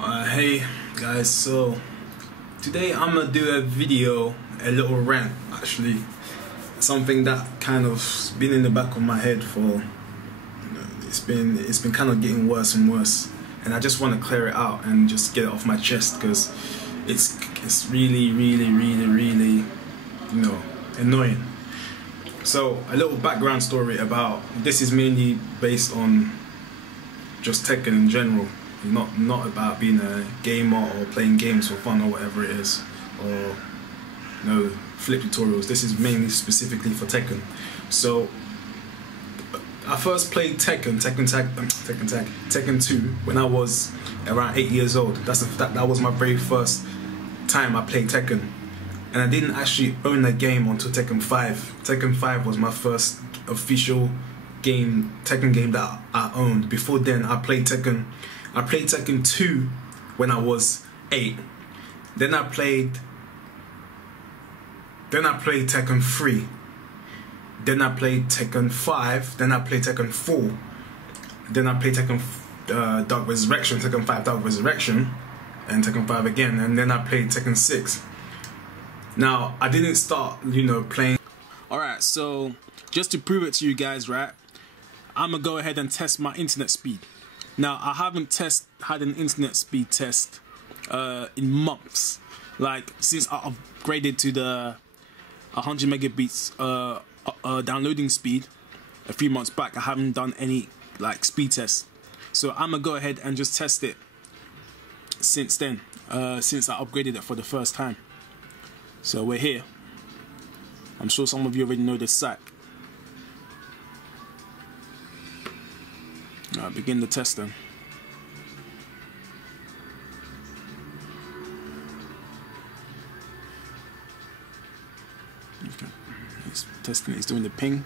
Hey guys, so today I'm gonna do a video, a little rant actually, something that kind of been in the back of my head for, it's been kind of getting worse and worse, and I just want to clear it out and just get it off my chest because it's really annoying. So a little background story about this is mainly based on just Tekken in general. Not about being a gamer or playing games for fun or whatever it is, or no flip tutorials. This is mainly specifically for Tekken. So I first played Tekken 2 when I was around 8 years old. That was my very first time I played Tekken, and I didn't actually own the game until Tekken 5. Tekken 5 was my first official Tekken game that I owned. Before then, I played Tekken 2 when I was 8. Then I played Tekken 3. Then I played Tekken 5. Then I played Tekken 4. Then I played Tekken Dark Resurrection, Tekken 5 Dark Resurrection, and Tekken 5 again. And then I played Tekken 6. Now, I didn't start, playing. Alright, so just to prove it to you guys, right, I'm gonna go ahead and test my internet speed. Now, I haven't had an internet speed test in months. Like, since I upgraded to the 100 megabits downloading speed a few months back, I haven't done any speed tests. So I'm gonna go ahead and just test it since then, since I upgraded it for the first time. So we're here. I'm sure some of you already know this site. Begin the testing. Okay, it's testing. It's doing the ping.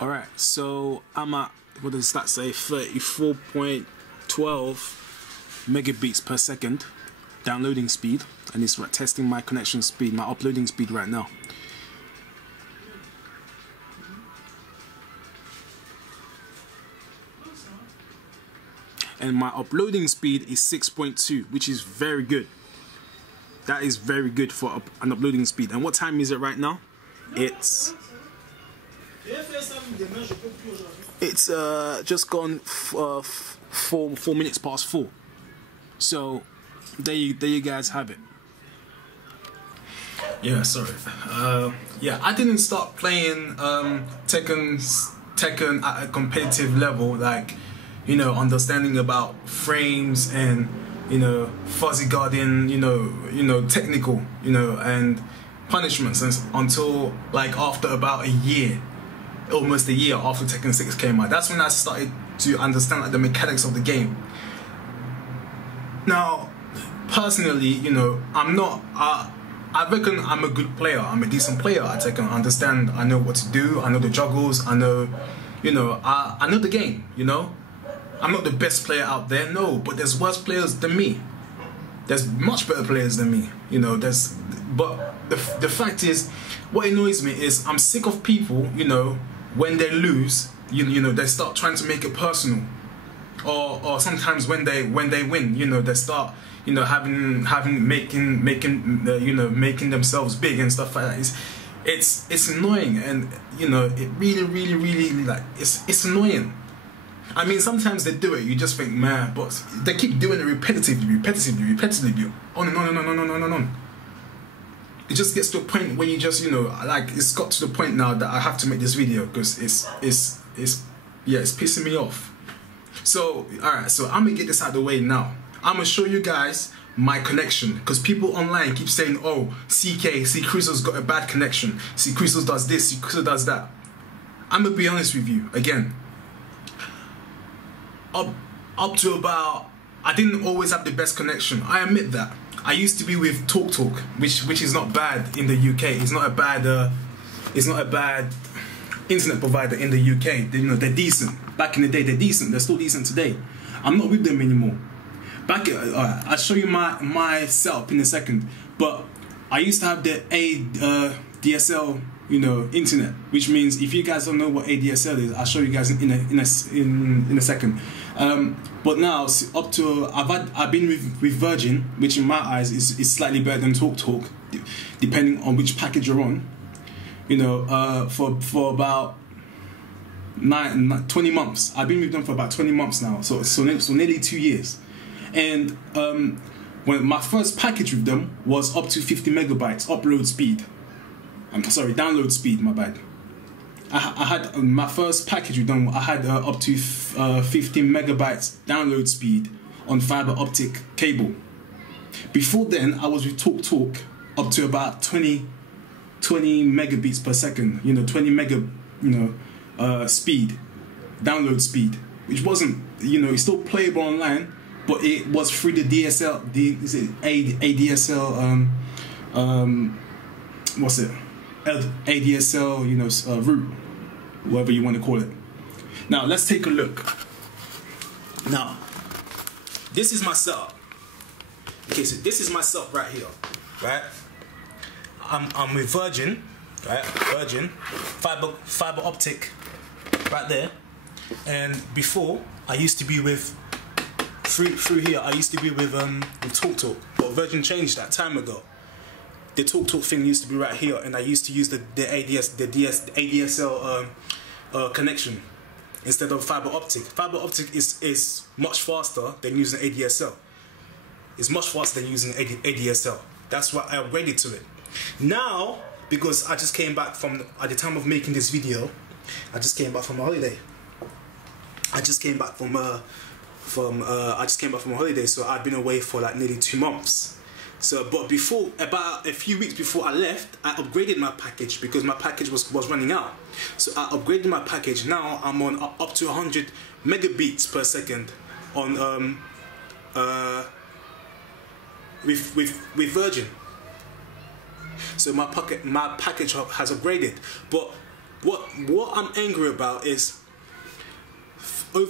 Alright, so I'm at, what does that say, 34.12 megabits per second downloading speed, and it's testing my connection speed, my uploading speed right now. And my uploading speed is 6.2, which is very good. That is very good for an uploading speed. And what time is it right now? It's just gone 4 minutes past 4. So there you guys have it. Yeah, sorry. Yeah, I didn't start playing Tekken at a competitive level, understanding about frames and fuzzy guarding, technical, and punishments until after about a year. Almost a year after Tekken 6 came out. That's when I started to understand the mechanics of the game. Now, personally, I'm not. I reckon I'm a good player. I'm a decent player at Tekken. I understand. I know what to do. I know the juggles. I know, I know the game. I'm not the best player out there. No, but there's worse players than me. There's much better players than me. But the fact is, what annoys me is I'm sick of people, when they lose, they start trying to make it personal, or sometimes when they win, they start, making themselves big and stuff like that. It's annoying, and it really it's annoying. I mean, sometimes they do it, you just think, man, but they keep doing it repetitively, on and on. It just gets to a point where you just, it's got to the point now that I have to make this video because it's pissing me off. So, alright, so I'm gonna get this out of the way now. I'm gonna show you guys my connection, because people online keep saying, oh, C-Krizzle's got a bad connection. C-Krizzle does this, C-Krizzle does that. I'm gonna be honest with you, again. Up to about, I didn't always have the best connection. I admit that. I used to be with TalkTalk, which is not bad in the UK. It's not a bad internet provider in the UK. You know, they're decent. Back in the day, they're decent. They're still decent today. I'm not with them anymore. I'll show you my setup in a second. But I used to have the ADSL, you know, internet, which means if you guys don't know what ADSL is, I'll show you guys in a second. But now up to I've been with Virgin, which in my eyes is slightly better than TalkTalk, depending on which package you're on. You know, for about 20 months. I've been with them for about 20 months now, so nearly 2 years. And when my first package with them was up to 50 megabytes upload speed. I'm sorry, download speed. My bad. I had my first package with them. I had up to 15 megabytes download speed on fiber optic cable. Before then, I was with TalkTalk up to about 20 megabits per second. You know, 20 mega, you know, speed, download speed, which wasn't, you know, it's still playable online, but it was through the DSL, ADSL, what's it? ADSL, you know, route, whatever you want to call it. Now let's take a look. Now, this is my setup. Okay, so this is my setup right here, right? I'm with Virgin, right? Virgin, fiber optic, right there. And before, I used to be with through here. I used to be with TalkTalk, but Virgin changed that time ago. The TalkTalk thing used to be right here, and I used to use the ADSL connection instead of fiber optic. Fiber optic is much faster than using ADSL. It's much faster than using ADSL. That's why I upgraded to it. Now, because I just came back from, at the time of making this video, I just came back from a holiday. I just came back from a holiday, so I'd been away for like nearly 2 months. So, but before, about a few weeks before I left, I upgraded my package because my package was running out. So I upgraded my package. Now I'm on up to 100 megabits per second on with Virgin. So my package has upgraded. But what I'm angry about is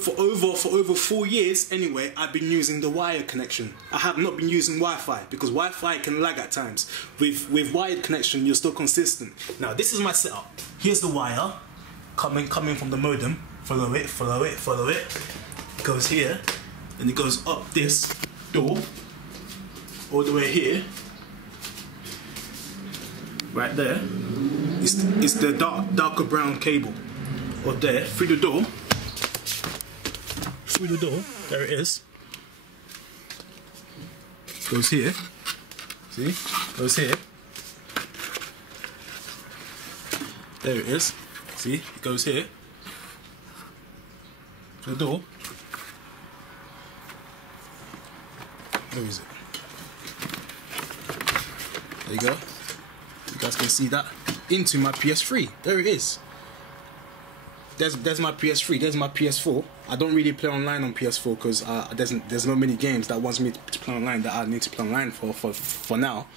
for over 4 years anyway, I've been using the wire connection. I have not been using Wi-Fi because Wi-Fi can lag at times. With wired connection, you're still consistent. Now this is my setup. Here's the wire coming from the modem. Follow it. It goes here, and it goes up this door all the way here. Right there. It's the darker brown cable. Or there through the door. Through the door, there it is. Goes here. See? Goes here. There it is. See? It goes here. To the door. Where is it? There you go. You guys can see that. Into my PS3. There it is. There's my PS3, there's my PS4. I don't really play online on PS4 because there's not many games that wants me to play online that I need to play online for now.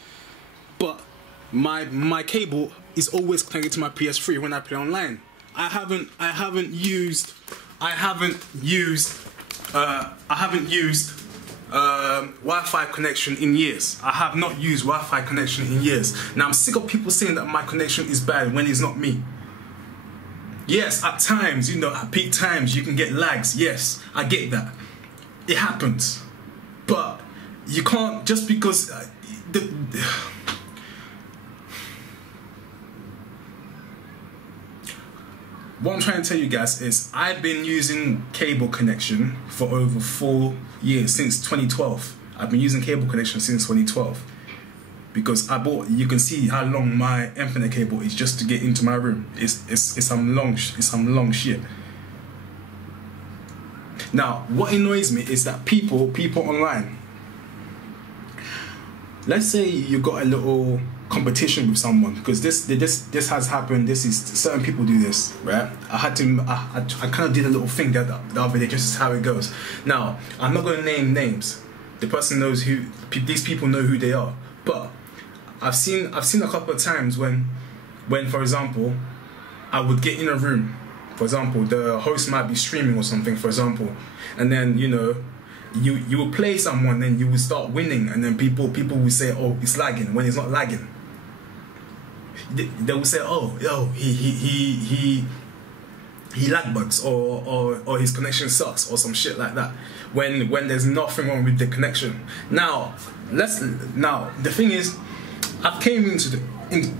But my cable is always connected to my PS3 when I play online. I haven't used Wi-Fi connection in years. I have not used Wi-Fi connection in years. Now I'm sick of people saying that my connection is bad when it's not me. Yes, at times, you know, at peak times, you can get lags. Yes, I get that. It happens. But you can't, just because... What I'm trying to tell you guys is I've been using cable connection for over 4 years, since 2012. I've been using cable connection since 2012. Because I bought, you can see how long my Ethernet cable is just to get into my room. It's some long shit. Now, what annoys me is that people online. Let's say you got a little competition with someone, because this has happened. This is, certain people do this, right? I kind of did a little thing the other day, just how it goes. Now, I'm not going to name names. The person knows who, these people know who they are, but I've seen a couple of times when for example, I would get in a room, for example, the host might be streaming or something, for example, and then, you know, you will play someone, then you will start winning, and then people will say, oh, it's lagging, when it's not lagging. They will say, oh, yo, he lag bugs, or his connection sucks, or some shit like that, when there's nothing wrong with the connection. Now the thing is, I came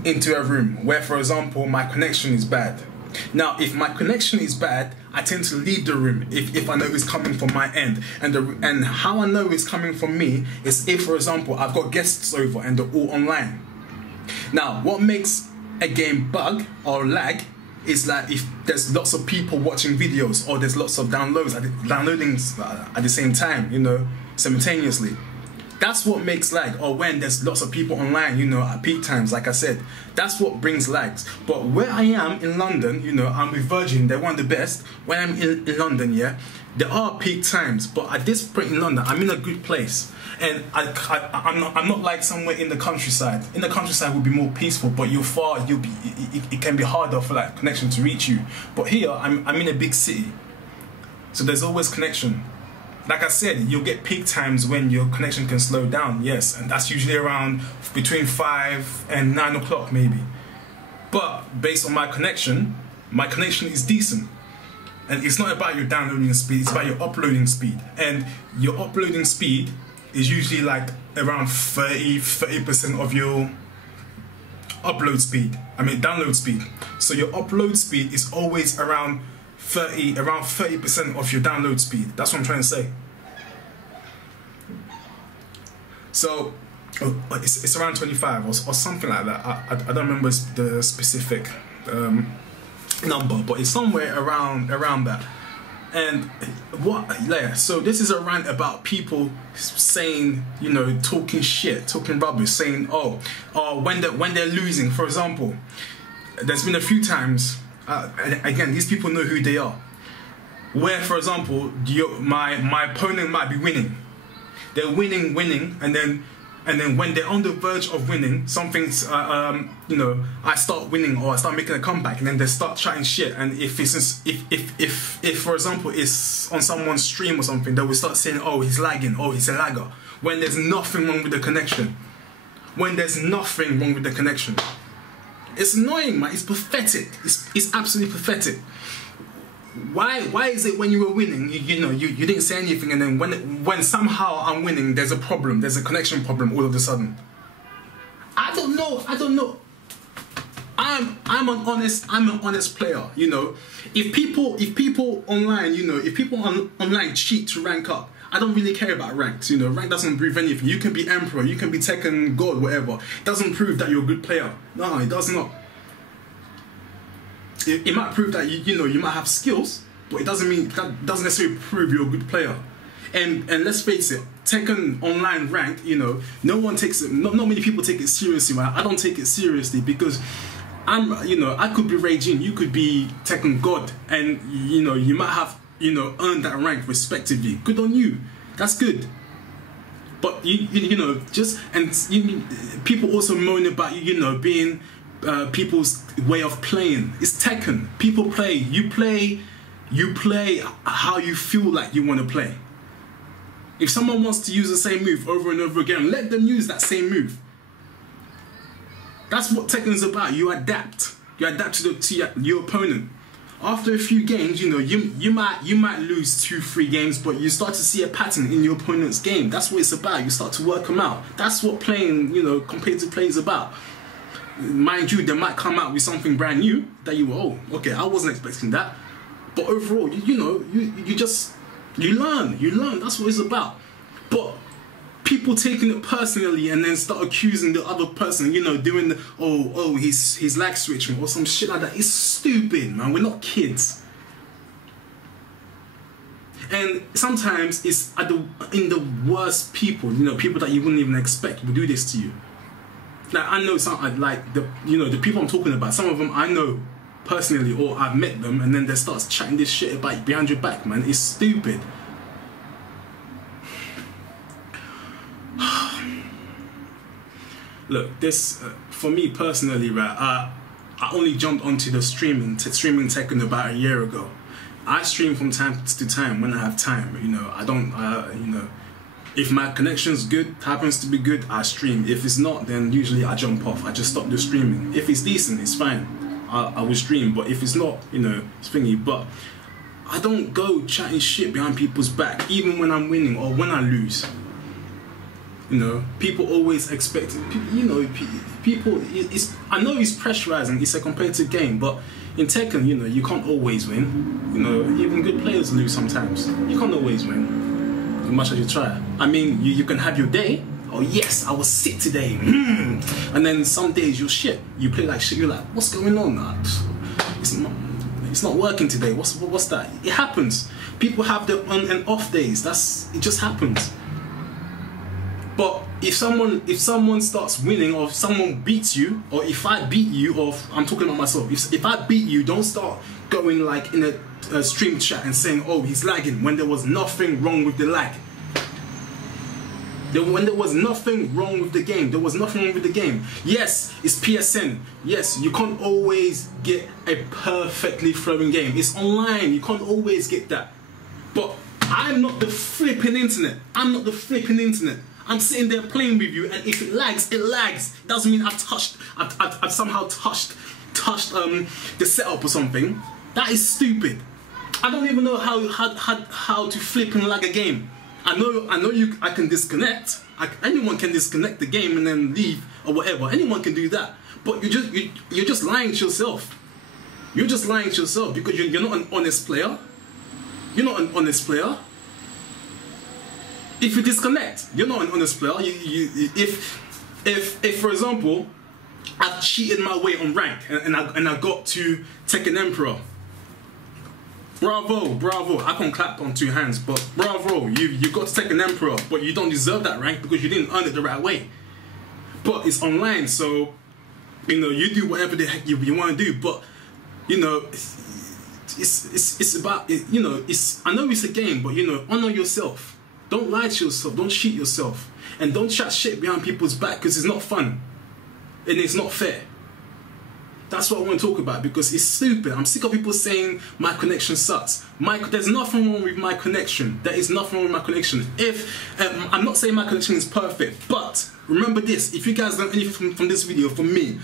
into a room where, for example, my connection is bad. Now, if my connection is bad, I tend to leave the room if I know it's coming from my end. And how I know it's coming from me is if, for example, I've got guests over and they're all online. Now, what makes a game bug or lag is like if there's lots of people watching videos, or there's lots of downloading at the same time, you know, simultaneously. That's what makes lag, or when there's lots of people online, you know, at peak times, like I said. That's what brings lags. But where I am in London, you know, I'm with Virgin, they're one of the best. When I'm in London, yeah, there are peak times, but at this point in London, I'm in a good place. And I'm not like somewhere in the countryside. In the countryside would be more peaceful, but it can be harder for like connection to reach you. But here, I'm in a big city, so there's always connection. Like I said, you'll get peak times when your connection can slow down, yes, and that's usually around between 5 and 9 o'clock maybe. But based on my connection is decent. And it's not about your downloading speed, it's about your uploading speed. And your uploading speed is usually like around 30% of your download speed. So your upload speed is always around 30% of your download speed. That's what I'm trying to say. So it's around 25 or something like that. I don't remember the specific number, but it's somewhere around that. And so this is a rant about people saying, you know, talking shit, talking rubbish, saying when they're losing. For example, there's been a few times. And again, these people know who they are. Where, for example, my opponent might be winning. They're winning, and then when they're on the verge of winning, something's, you know, I start winning or I start making a comeback, and then they start chatting shit. And if for example it's on someone's stream or something, they will start saying, oh, he's lagging, oh, he's a lagger, when there's nothing wrong with the connection. It's annoying, man. It's pathetic. It's absolutely pathetic. Why is it when you were winning, you know, you didn't say anything, and then when somehow I'm winning, there's a problem, there's a connection problem all of a sudden? I don't know. I'm an honest player, you know. If people online, you know, if people online cheat to rank up, I don't really care about ranks, you know. Rank doesn't prove anything. You can be Emperor, you can be Tekken God, whatever. It doesn't prove that you're a good player. No, it does not. It might prove that you know, you might have skills, but it doesn't necessarily prove you're a good player. And let's face it, Tekken online rank, you know, not many people take it seriously, man. I don't take it seriously because you know, I could be Regine, you could be Tekken God, and you know, you might have, you know, earned that rank respectively. Good on you. That's good. But you know, people also moan about, you know, being people's way of playing. It's Tekken. People play. You play how you feel like you want to play. If someone wants to use the same move over and over again, let them use that same move. That's what Tekken's about. You adapt. You adapt to your opponent. After a few games, you know, you might lose 2-3 games, but you start to see a pattern in your opponent's game. That's what it's about. You start to work them out. That's what playing, you know, competitive play is about. Mind you, they might come out with something brand new that you, oh, okay, I wasn't expecting that. But overall, you know, you learn. That's what it's about. But people taking it personally and then start accusing the other person, you know, doing the, oh, he's lag switching or some shit like that. It's stupid, man. We're not kids. And sometimes it's in the worst people, you know, people that you wouldn't even expect will do this to you. Like, I know some, like, the people I'm talking about, some of them I know personally, or I've met them, and then they start chatting this shit about behind your back, man. It's stupid. Look, this, for me personally, right, I only jumped onto the streaming Tekken about a year ago. I stream from time to time when I have time. You know, I don't. You know, if my connection's good, happens to be good, I stream. If it's not, then usually I jump off. I just stop the streaming. If it's decent, it's fine. I will stream. But if it's not, you know, it's thingy. But I don't go chatting shit behind people's back, even when I'm winning or when I lose. You know, people always expect, you know, people, I know it's pressurizing, it's a competitive game, but in Tekken, you know, you can't always win. You know, even good players lose sometimes. You can't always win, as much as you try. I mean, you can have your day, oh yes, I was sick today, and then some days you're shit. You play like shit, you're like, what's going on now? It's not working today, what's that? It happens. People have their on and off days, it just happens. But if someone starts winning, or if someone beats you, or if I beat you, or I'm talking about myself, if I beat you, don't start going like in a stream chat and saying, oh, he's lagging, when there was nothing wrong with the lag. When there was nothing wrong with the game, there was nothing wrong with the game. Yes, it's PSN. Yes, you can't always get a perfectly flowing game. It's online, you can't always get that. But I'm not the flipping internet. I'm not the flipping internet. I'm sitting there playing with you, and if it lags, it lags. It doesn't mean I've somehow touched the setup or something. That is stupid. I don't even know how to flip and lag a game. I know I can disconnect. Anyone can disconnect the game and then leave or whatever. Anyone can do that. But you're just lying to yourself. You're just lying to yourself because you're not an honest player. You're not an honest player. If you disconnect, you're not an honest player. If for example, I've cheated my way on rank and I got to Tekken Emperor. Bravo! I can't clap on two hands, but bravo! You got to Tekken Emperor, but you don't deserve that rank because you didn't earn it the right way. But it's online, so you know you do whatever the heck you want to do. But you know, it's about it. You know, I know it's a game, but you know, honor yourself. Don't lie to yourself, don't cheat yourself, and don't chat shit behind people's back because it's not fun and it's not fair. That's what I want to talk about because it's stupid. I'm sick of people saying my connection sucks. There's nothing wrong with my connection. There is nothing wrong with my connection. I'm not saying my connection is perfect, but remember this, if you guys learn anything from this video, from me,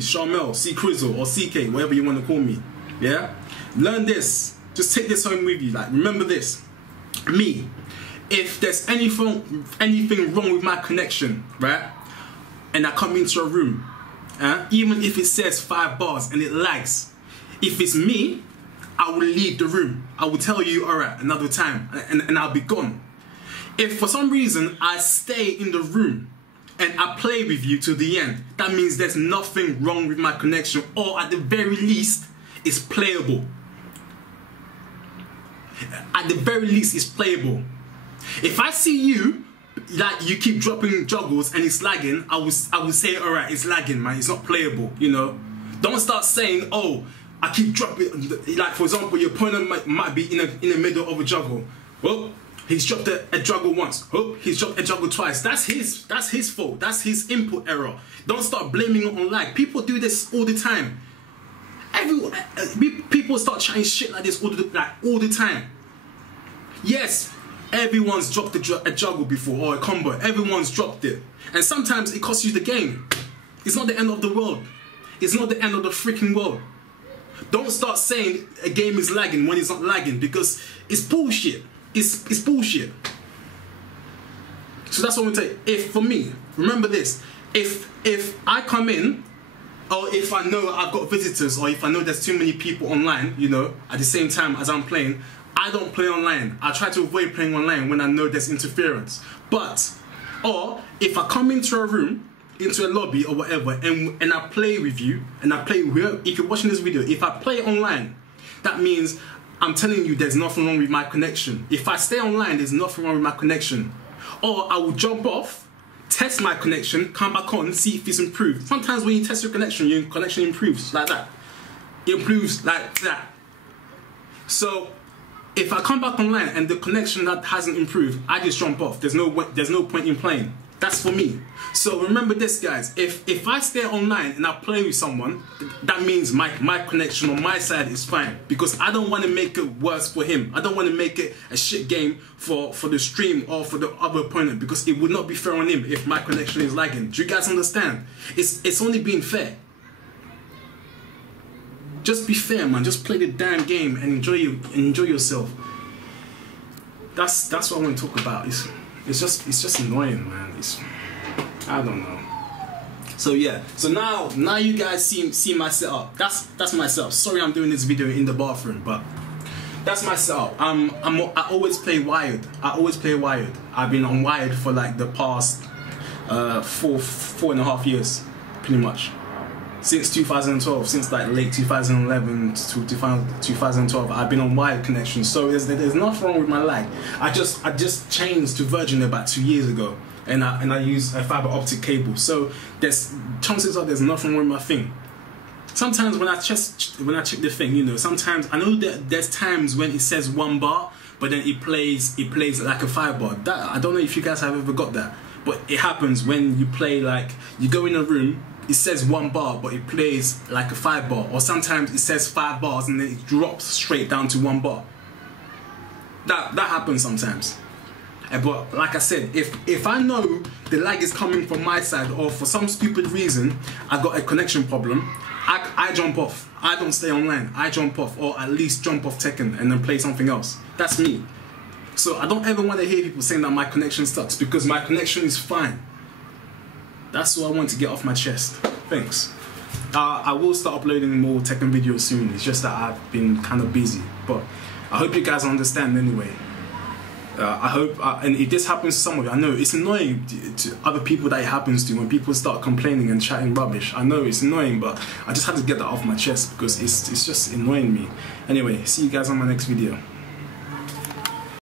Charmel, C-Krizzle, or CK, whatever you want to call me, yeah? Learn this. Just take this home with you. Like, remember this. Me, if there's anything wrong with my connection, right? And I come into a room, even if it says 5 bars and it lags, if it's me, I will leave the room. I will tell you, alright, another time, and I'll be gone. If for some reason I stay in the room and I play with you to the end, that means there's nothing wrong with my connection, or at the very least, it's playable. At the very least, it's playable. If I see you, like you keep dropping juggles and it's lagging, I will say, alright, it's lagging, man, it's not playable, you know. Don't start saying, oh, I keep dropping, like for example, your opponent might be in the middle of a juggle. Well, he's dropped a juggle once. Oh, he's dropped a juggle twice. That's his fault. That's his input error. Don't start blaming it on lag. People do this all the time. People start chatting shit like this all the time. Yes, everyone's dropped a juggle before, or a combo. Everyone's dropped it. And sometimes it costs you the game. It's not the end of the world. It's not the end of the freaking world. Don't start saying a game is lagging when it's not lagging, because it's bullshit. It's bullshit. So that's what I'm saying. If, for me, remember this. If I come in, or if I know I've got visitors, or if I know there's too many people online, you know, at the same time as I'm playing, I don't play online. I try to avoid playing online when I know there's interference. Or if I come into a room, into a lobby or whatever, and I play with you, and I play with, if you're watching this video, if I play online, that means I'm telling you there's nothing wrong with my connection. If I stay online, there's nothing wrong with my connection. Or I will jump off, test my connection, come back on, see if it's improved. Sometimes when you test your connection improves like that. It improves like that. So if I come back online and the connection that hasn't improved, I just jump off. There's no point in playing. That's for me. So remember this, guys. If I stay online and I play with someone, that means my connection on my side is fine, because I don't want to make it worse for him. I don't want to make it a shit game for the stream or for the other opponent, because it would not be fair on him if my connection is lagging. Do you guys understand? It's only being fair. Just be fair, man. Just play the damn game and enjoy yourself. That's what I want to talk about. It's just annoying, man. I don't know. So yeah. So now you guys see my setup. That's my setup. Sorry, I'm doing this video in the bathroom, but that's my setup. I always play wired. I've been on wired for like the past 4.5 years, pretty much. Since 2012, since like late 2011 to 2012, I've been on wired connection. So there's nothing wrong with my lag. I just changed to Virgin about 2 years ago, and I use a fiber optic cable. So there's chances are there's nothing wrong with my thing. Sometimes when I check the thing, you know, sometimes I know that there's times when it says 1 bar, but then it plays like a 5 bar. That I don't know if you guys have ever got that, but it happens when you play, like you go in a room. It says 1 bar, but it plays like a 5 bar. Or sometimes it says 5 bars and then it drops straight down to 1 bar. That happens sometimes. But like I said, if I know the lag is coming from my side, or for some stupid reason I got a connection problem, I jump off. I don't stay online. I jump off, or at least jump off Tekken and then play something else. That's me. So I don't ever want to hear people saying that my connection sucks, because my connection is fine. That's what I want to get off my chest. Thanks. I will start uploading more Tekken videos soon. It's just that I've been kind of busy. But I hope you guys understand anyway. I hope, and if this happens to some of you, I know it's annoying to other people that it happens to, when people start complaining and chatting rubbish. I know it's annoying, but I just had to get that off my chest because it's just annoying me. Anyway, see you guys on my next video.